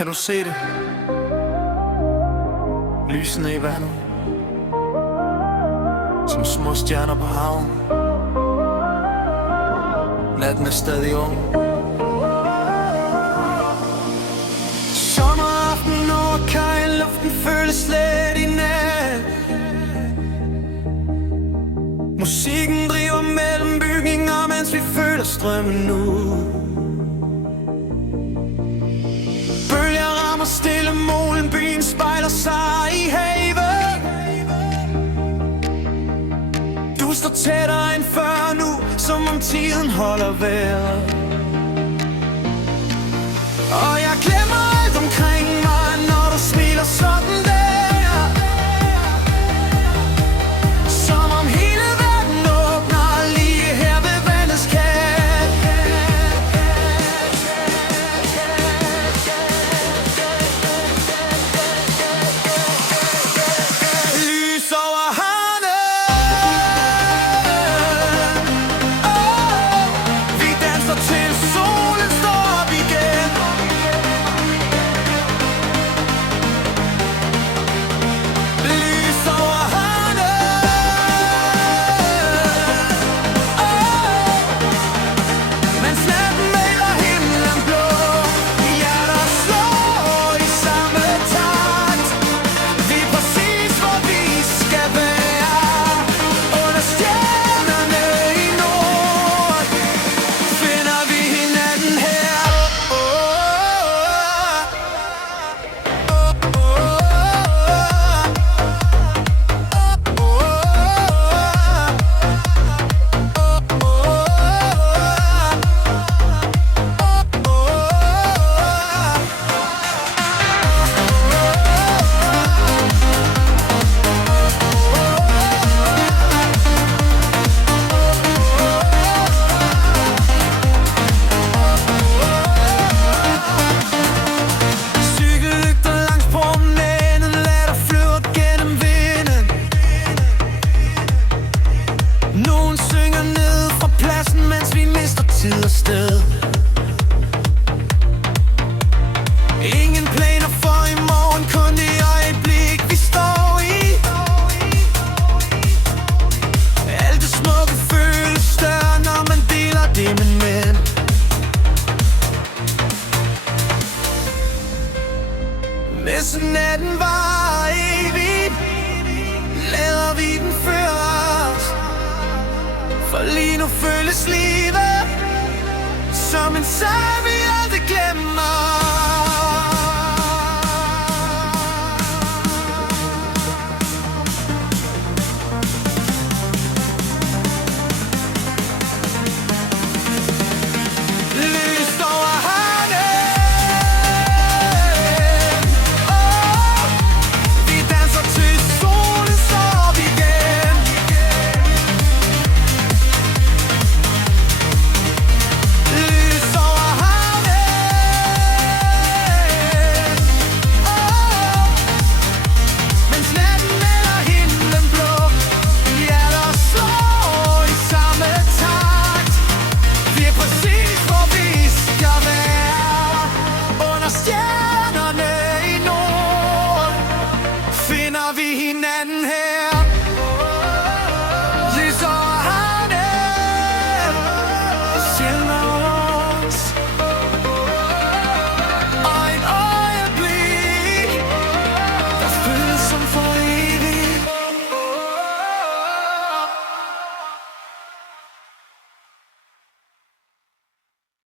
Kan du se det? Lysene i vandet, som små stjerner på haven. Natten er stadig ung. Sommeraften over kaj, luften føles slet i nat. Musikken driver mellem bygninger, mens vi føler strømmen ud. Bølger rammer stille målen, byen spejler sig i havet. Du står tættere end før nu, som om tiden holder vejret. Og jeg glemmer alt omkring mig, når du smiler sådan der. Som om hele verden åbner lige her ved vandets kant. Lys over havnen, vi danser til solen står op igen. Lys over havnen, mens natten maler himlen blå. Hjerter slår i samme takt. Vi er præcis hvor vi skal være. Under stjernerne i nord finder vi hinanden her. Cykellygter langs promenaden, lader flyver gennem vinden. Nogen synger ned fra pladsen, mens vi mister tid og sted. Ingen planer for i morgen, kun det øjeblik vi står i. Alt det smukke føles større, når man deler det med mænd. Hvis natten var evig, lader vi den føre os. For lige nu føles livet som en sejr, vi aldrig glemmer.